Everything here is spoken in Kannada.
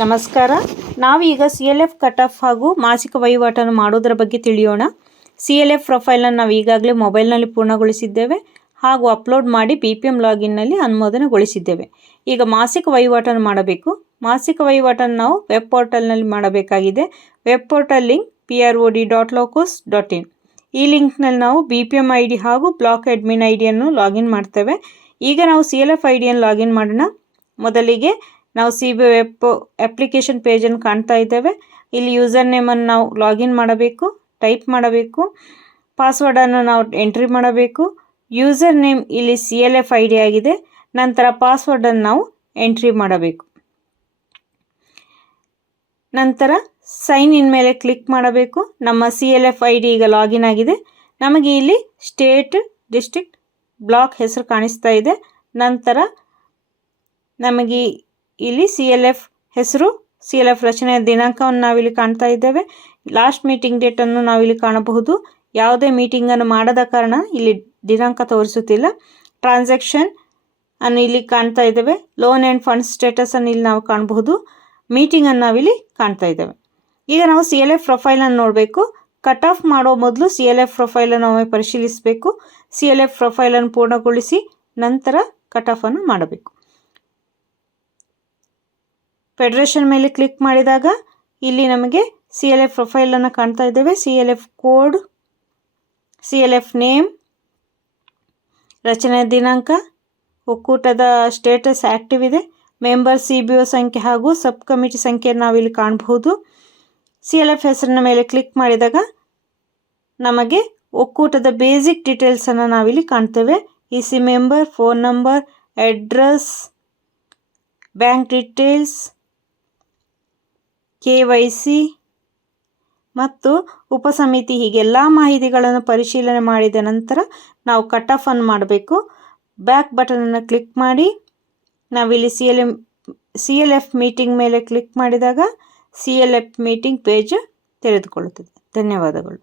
ನಮಸ್ಕಾರ. ನಾವೀಗ CLF ಕಟ್ ಆಫ್ ಹಾಗೂ ಮಾಸಿಕ ವಹಿವಾಟನ್ನು ಮಾಡೋದರ ಬಗ್ಗೆ ತಿಳಿಯೋಣ. CLF ಪ್ರೊಫೈಲನ್ನು ನಾವು ಈಗಾಗಲೇ ಮೊಬೈಲ್ನಲ್ಲಿ ಪೂರ್ಣಗೊಳಿಸಿದ್ದೇವೆ ಹಾಗೂ ಅಪ್ಲೋಡ್ ಮಾಡಿ PPM ಲಾಗಿನ್ನಲ್ಲಿ ಅನುಮೋದನೆಗೊಳಿಸಿದ್ದೇವೆ. ಈಗ ಮಾಸಿಕ ವಹಿವಾಟನ್ನು ಮಾಡಬೇಕು. ಮಾಸಿಕ ವಹಿವಾಟನ್ನು ನಾವು ವೆಬ್ ಪೋರ್ಟಲ್ನಲ್ಲಿ ಮಾಡಬೇಕಾಗಿದೆ. Web portal link prod.locus.in. ಈ ಲಿಂಕ್ನಲ್ಲಿ ನಾವು BPM ID ಹಾಗೂ ಬ್ಲಾಕ್ ಅಡ್ಮಿನ್ ಐಡಿಯನ್ನು ಲಾಗಿನ್ ಮಾಡ್ತೇವೆ. ಈಗ ನಾವು CLF ಐಡಿಯನ್ನು ಲಾಗಿನ್ ಮಾಡೋಣ. ಮೊದಲಿಗೆ ನಾವು CB ವೆಬ್ ಅಪ್ಲಿಕೇಶನ್ ಪೇಜನ್ನು ಕಾಣ್ತಾ ಇದ್ದೇವೆ. ಇಲ್ಲಿ ಯೂಸರ್ ನೇಮನ್ನು ನಾವು ಲಾಗಿನ್ ಮಾಡಬೇಕು, ಟೈಪ್ ಮಾಡಬೇಕು. ಪಾಸ್ವರ್ಡನ್ನು ನಾವು ಎಂಟ್ರಿ ಮಾಡಬೇಕು. ಯೂಸರ್ ನೇಮ್ ಇಲ್ಲಿ CLF ID ಆಗಿದೆ. ನಂತರ ಪಾಸ್ವರ್ಡನ್ನು ನಾವು ಎಂಟ್ರಿ ಮಾಡಬೇಕು. ನಂತರ ಸೈನ್ ಇನ್ ಮೇಲೆ ಕ್ಲಿಕ್ ಮಾಡಬೇಕು. ನಮ್ಮ CLF ID ಈಗ ಲಾಗಿನ್ ಆಗಿದೆ. ನಮಗೆ ಇಲ್ಲಿ ಸ್ಟೇಟ್, ಡಿಸ್ಟ್ರಿಕ್ಟ್, ಬ್ಲಾಕ್ ಹೆಸರು ಕಾಣಿಸ್ತಾ ಇದೆ. ನಂತರ ನಮಗೆ ಇಲ್ಲಿ CLF ಹೆಸರು, CLF ರಚನೆಯ ದಿನಾಂಕವನ್ನು ನಾವಿಲ್ಲಿ ಕಾಣ್ತಾ ಇದ್ದೇವೆ. ಲಾಸ್ಟ್ ಮೀಟಿಂಗ್ ಡೇಟನ್ನು ನಾವಿಲ್ಲಿ ಕಾಣಬಹುದು. ಯಾವುದೇ ಮೀಟಿಂಗನ್ನು ಮಾಡದ ಕಾರಣ ಇಲ್ಲಿ ದಿನಾಂಕ ತೋರಿಸುತ್ತಿಲ್ಲ. ಟ್ರಾನ್ಸಾಕ್ಷನ್ ಅನ್ನು ಇಲ್ಲಿ ಕಾಣ್ತಾ ಇದ್ದೇವೆ. ಲೋನ್ ಆ್ಯಂಡ್ ಫಂಡ್ ಸ್ಟೇಟಸ್ ಅನ್ನು ಇಲ್ಲಿ ನಾವು ಕಾಣಬಹುದು. ಮೀಟಿಂಗನ್ನು ನಾವಿಲ್ಲಿ ಕಾಣ್ತಾ ಇದ್ದೇವೆ. ಈಗ ನಾವು CLF ಪ್ರೊಫೈಲನ್ನು ನೋಡಬೇಕು. ಕಟ್ ಆಫ್ ಮಾಡೋ ಮೊದಲು CLF ಪ್ರೊಫೈಲನ್ನು ನಾವು ಪರಿಶೀಲಿಸಬೇಕು. CLF ಪ್ರೊಫೈಲನ್ನು ಪೂರ್ಣಗೊಳಿಸಿ ನಂತರ ಕಟ್ ಆಫನ್ನು ಮಾಡಬೇಕು. ಫೆಡರೇಷನ್ ಮೇಲೆ ಕ್ಲಿಕ್ ಮಾಡಿದಾಗ ಇಲ್ಲಿ ನಮಗೆ CLF ಪ್ರೊಫೈಲನ್ನು ಕಾಣ್ತಾ ಇದ್ದೇವೆ. CLF ಕೋಡ್, CLF ನೇಮ್, ರಚನೆಯ ದಿನಾಂಕ, ಒಕ್ಕೂಟದ ಸ್ಟೇಟಸ್ ಆ್ಯಕ್ಟಿವ್ ಇದೆ, ಮೆಂಬರ್ CBO ಸಂಖ್ಯೆ ಹಾಗೂ ಸಬ್ ಕಮಿಟಿ ಸಂಖ್ಯೆಯನ್ನು ನಾವಿಲ್ಲಿ ಕಾಣಬಹುದು. CLF ಹೆಸರಿನ ಮೇಲೆ ಕ್ಲಿಕ್ ಮಾಡಿದಾಗ ನಮಗೆ ಒಕ್ಕೂಟದ ಬೇಸಿಕ್ ಡೀಟೇಲ್ಸನ್ನು ನಾವಿಲ್ಲಿ ಕಾಣ್ತೇವೆ. EC member, phone number, address, bank details, KYC ಮತ್ತು ಉಪಸಮಿತಿ, ಹೀಗೆಲ್ಲ ಮಾಹಿತಿಗಳನ್ನು ಪರಿಶೀಲನೆ ಮಾಡಿದ ನಂತರ ನಾವು ಕಟ್ ಆಫ್ ಅನ್ನು ಮಾಡಬೇಕು. ಬ್ಯಾಕ್ ಬಟನನ್ನು ಕ್ಲಿಕ್ ಮಾಡಿ ನಾವಿಲ್ಲಿ CLF ಮೀಟಿಂಗ್ ಮೇಲೆ ಕ್ಲಿಕ್ ಮಾಡಿದಾಗ CLF ಮೀಟಿಂಗ್ ಪೇಜ್ ತೆರೆದುಕೊಳ್ಳುತ್ತದೆ. ಧನ್ಯವಾದಗಳು.